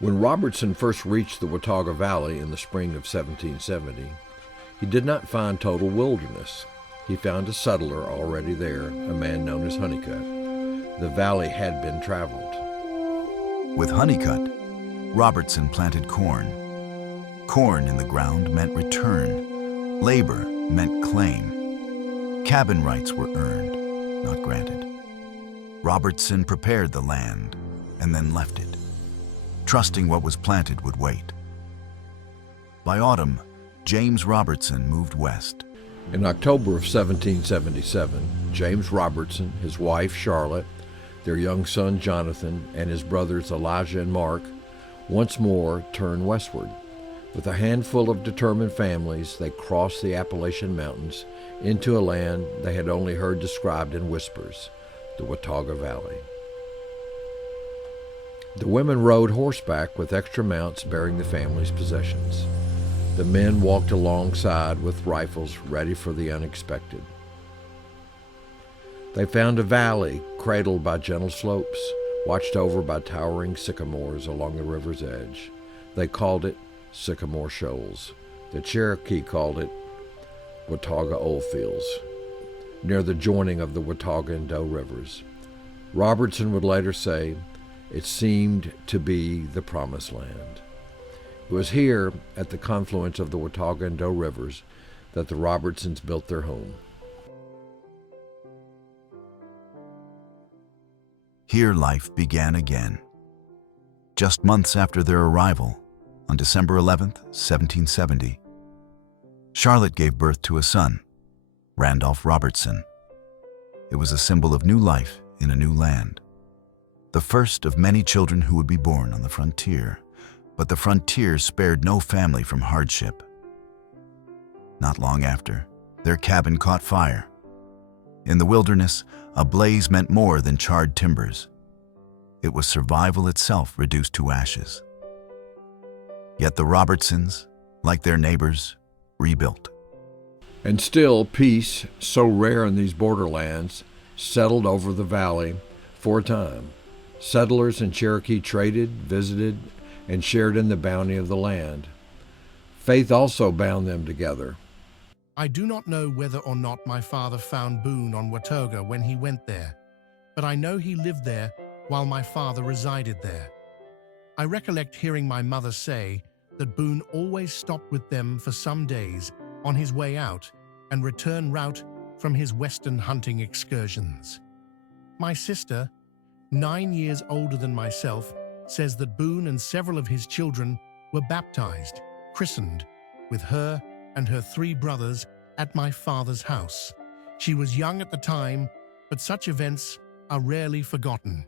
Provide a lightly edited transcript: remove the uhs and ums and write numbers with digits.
When Robertson first reached the Watauga Valley in the spring of 1770, he did not find total wilderness. He found a settler already there, a man known as Honeycutt. The valley had been traveled. With Honeycutt, Robertson planted corn. Corn in the ground meant return. Labor meant claim. Cabin rights were earned, not granted. Robertson prepared the land and then left it, trusting what was planted would wait. By autumn, James Robertson moved west. In October of 1777, James Robertson, his wife Charlotte, their young son Jonathan, and his brothers Elijah and Mark once more turned westward. With a handful of determined families, they crossed the Appalachian Mountains into a land they had only heard described in whispers, the Watauga Valley. The women rode horseback with extra mounts bearing the family's possessions. The men walked alongside with rifles ready for the unexpected. They found a valley cradled by gentle slopes, watched over by towering sycamores along the river's edge. They called it Sycamore Shoals. The Cherokee called it Watauga Oldfields, near the joining of the Watauga and Doe Rivers. Robertson would later say, it seemed to be the promised land. It was here, at the confluence of the Watauga and Doe Rivers, that the Robertsons built their home. Here life began again. Just months after their arrival, on December 11th, 1770, Charlotte gave birth to a son, Randolph Robertson. It was a symbol of new life in a new land. The first of many children who would be born on the frontier, but the frontier spared no family from hardship. Not long after, their cabin caught fire. In the wilderness, a blaze meant more than charred timbers. It was survival itself reduced to ashes. Yet the Robertsons, like their neighbors, rebuilt. And still, peace, so rare in these borderlands, settled over the valley for a time. Settlers and Cherokee traded, visited, and shared in the bounty of the land. Faith also bound them together. I do not know whether or not my father found Boone on Watauga when he went there, but I know he lived there while my father resided there. I recollect hearing my mother say that Boone always stopped with them for some days on his way out and return route from his western hunting excursions. My sister, 9 years older than myself, says that Boone and several of his children were baptized, christened, with her and her 3 brothers at my father's house. She was young at the time, but such events are rarely forgotten.